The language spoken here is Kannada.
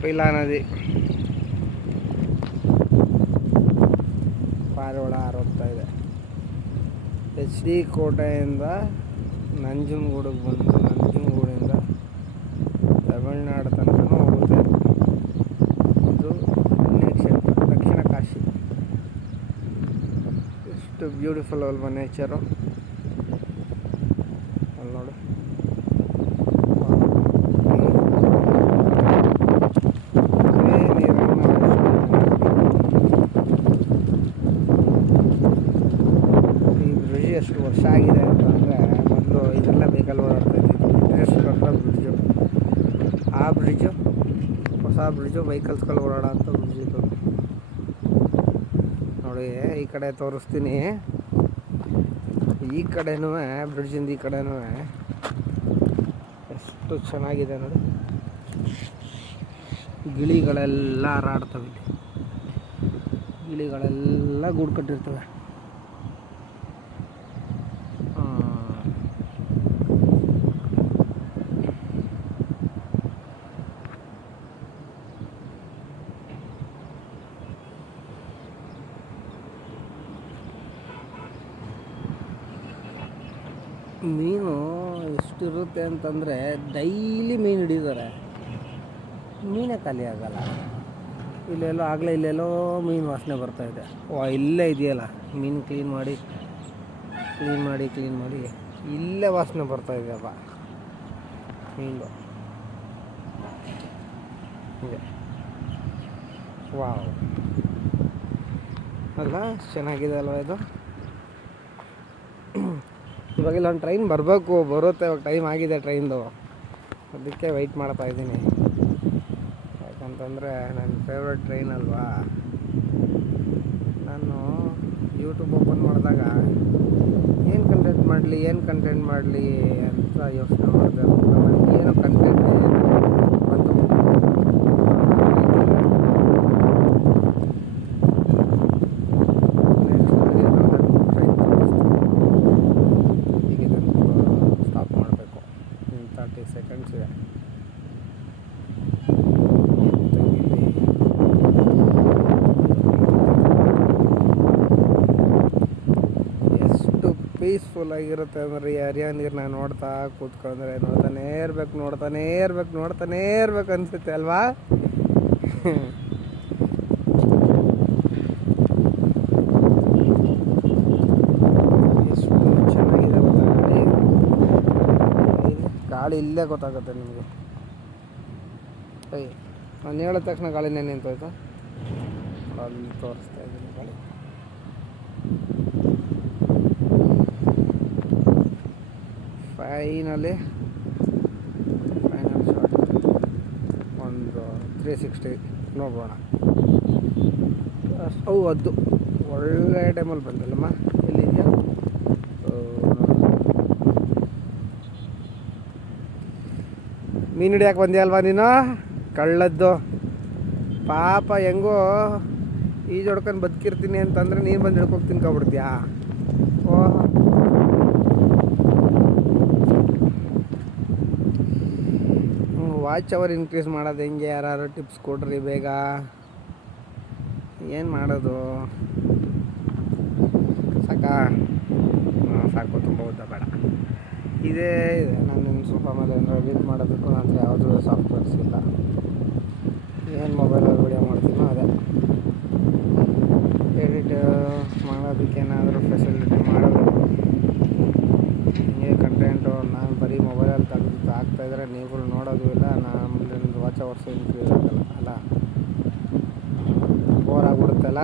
ಕಪಿಲಾ ನದಿ ಪಾರಿವಾಳ ಹಾರೋಗ್ತಾ ಇದೆ. ಎಚ್ ಡಿ ಕೋಟೆಯಿಂದ ನಂಜನಗೂಡಿಗೆ ಬಂದು ನಂಜನಗೂಡಿಂದ ತಮಿಳ್ನಾಡು ತನಕ ಹೋಗುತ್ತೆ. ಇದು ಪುಣ್ಯಕ್ಷೇತ್ರ ದಕ್ಷಿಣ ಕಾಶಿ. ಎಷ್ಟು ಬ್ಯೂಟಿಫುಲ್ ಅಲ್ವಾ ನೇಚರು. ಅಲ್ಲಿ ನೋಡು, ಎಷ್ಟು ವರ್ಷ ಆಗಿದೆ ಅಂತಂದರೆ ಮೊದಲು ಇದೆಲ್ಲ ವೆಹಿಕಲ್ ಓಡಾಡ್ತಾ ಇದ್ದಿದ್ದು. ಬ್ರಿಡ್ಜು, ಆ ಬ್ರಿಡ್ಜು ಹೊಸ ಬ್ರಿಡ್ಜು, ವೆಹಿಕಲ್ಸ್ಗಳು ಓಡಾಡೋಂಥ ಬ್ರಿಡ್ಜ್ ಇದು ನೋಡಿ. ಈ ಕಡೆ ತೋರಿಸ್ತೀನಿ. ಈ ಕಡೆನೂ ಬ್ರಿಡ್ಜಿಂದ ಈ ಕಡೆನೂ ಎಷ್ಟು ಚೆನ್ನಾಗಿದೆ ನೋಡಿ. ಗಿಳಿಗಳೆಲ್ಲ ಹಾರಾಡ್ತವೆ, ಗಿಳಿಗಳೆಲ್ಲ ಗೂಡು ಕಟ್ಟಿರ್ತವೆ. ಮೀನು ಎಷ್ಟಿರುತ್ತೆ ಅಂತಂದರೆ ಡೈಲಿ ಮೀನು ಹಿಡಿತಾರೆ, ಮೀನೇ ಖಾಲಿ ಆಗಲ್ಲ. ಇಲ್ಲೆಲ್ಲೋ ಆಗಲೇ ಇಲ್ಲೆಲ್ಲೋ ಮೀನು ವಾಸನೆ ಬರ್ತಾಯಿದೆ. ಇಲ್ಲೇ ಇದೆಯಲ್ಲ ಮೀನು, ಕ್ಲೀನ್ ಮಾಡಿ ಇಲ್ಲೇ ವಾಸನೆ ಬರ್ತಾಯಿದೆಯಪ್ಪ ಮೀನು. ಇದೆ ವಾವ್ ಅಲ್ಲ, ಚೆನ್ನಾಗಿದೆ ಅಲ್ವಾ ಇದು. ಇವಾಗ ಇಲ್ಲೊಂದು ಟ್ರೈನ್ ಬರುತ್ತೆ, ಇವಾಗ ಟೈಮ್ ಆಗಿದೆ ಟ್ರೈನ್ದು. ಅದಕ್ಕೆ ವೆಯ್ಟ್ ಮಾಡ್ತಾಯಿದ್ದೀನಿ. ಯಾಕಂತಂದರೆ ನನ್ನ ಫೇವ್ರೆಟ್ ಟ್ರೈನ್ ಅಲ್ವಾ. ನಾನು ಯೂಟ್ಯೂಬ್ ಓಪನ್ ಮಾಡಿದಾಗ ಏನು ಕಂಟೆಂಟ್ ಮಾಡಲಿ ಅಂತ ಯೋಚನೆ ಮಾಡಿದೆ. ಏನು ಕಂಟೆಂಟ್ ಬಂತು. ಸ್ಟಾಪ್ ಮಾಡಬೇಕು, 30 ಸೆಕೆಂಡ್ಸ್ ಇದೆ. ಎಷ್ಟು ಪೀಸ್ಫುಲ್ ಆಗಿರುತ್ತೆ ಅಂದರೆ ಹರಿಯೋ ನೀರನ್ನ ನೋಡ್ತಾ ಕೂತ್ಕೊಂಡ್ರೆ ನೋಡ್ತಾನೇ ಇರ್ಬೇಕು ಅನಿಸುತ್ತೆ ಅಲ್ವಾ. ಎಷ್ಟು ಚೆನ್ನಾಗಿದೆ ಗೊತ್ತಾ ಗಾಳಿ ಇಲ್ಲೇ ಗೊತ್ತಾಗುತ್ತೆ ನಿಮಗೆ. ನಾನು ಹೇಳಿದ ತಕ್ಷಣ ಗಾಳಿನೇ ನಿಂತೋಯ್ತು. ಅಲ್ಲಿ ತೋರಿಸ್ತಾ ಇದ್ದೀನಿ ಗಾಳಿ. ಫೈನಲ್ ಶಾಟ್ ಒಂದು 360 ನೋಡೋಣ. ಅದು ಒಳ್ಳೆ ಟೈಮಲ್ಲಿ ಬಂದಲ್ಲಮ್ಮ. ಎಲ್ಲಿದೆಯಾ ಮೀನು ಹಿಡಿಯಕ್ಕೆ ಬಂದೆ ಅಲ್ವಾ ನೀನು, ಕಳ್ಳದ್ದು ಪಾಪ. ಹೆಂಗೋ ಈಜು ಹೊಡ್ಕೊಂಡು ಬದುಕಿರ್ತೀನಿ ಅಂತಂದರೆ ನೀನು ಬಂದು ಹಿಡ್ಕೋಗಿ ತಿನ್ಕೊಬಿಡ್ತೀಯಾ. ಓಹ್, ವಾಚ್ ಅವರ್ ಇನ್ಕ್ರೀಸ್ ಮಾಡೋದು ಹೆಂಗೆ? ಯಾರು ಟಿಪ್ಸ್ ಕೊಡ್ರಿ ಬೇಗ. ಏನು ಮಾಡೋದು? ಸಾಕಾ? ಸಾಕು, ತುಂಬ ಉದ್ದ ಬೇಡ. ಇದೇ ಇದೆ. ನಾನು ಸ್ವಲ್ಪ ಮೇಲೆ ಏನಾರು ಎಡಿಟ್ ಮಾಡೋದಕ್ಕೂ ನಂತರ ಯಾವುದೂ ಸಾಫ್ಟ್ವೇರ್ಸ್ ಇಲ್ಲ. ಏನು ಮೊಬೈಲಲ್ಲಿ ವೀಡಿಯೋ ಮಾಡ್ತೀನೋ ಅದೇ. ಎಡಿಟ್ ಮಾಡೋದಕ್ಕೆ ಏನಾದರೂ ಫೆಸಿಲಿಟಿ ಮಾಡಬೇಕು. ಹಿಂಗೆ ಕಂಟೆಂಟು ನಾನು ಬರೀ ಮೊಬೈಲಲ್ಲಿ ತೆಗೆದು ಹಾಕ್ತಾಯಿದ್ರೆ ನೀವುಗಳು ನೋಡೋದು ಇಲ್ಲ, ನಮ್ಮದು ವಾಚ್ ಅವರ್ಸ್ ಇನ್ಕ್ರೀಸ್ ಆಗಲ್ಲ ಅಲ್ಲ, ಬೋರ್ ಆಗಿಬಿಡುತ್ತಲ್ಲ.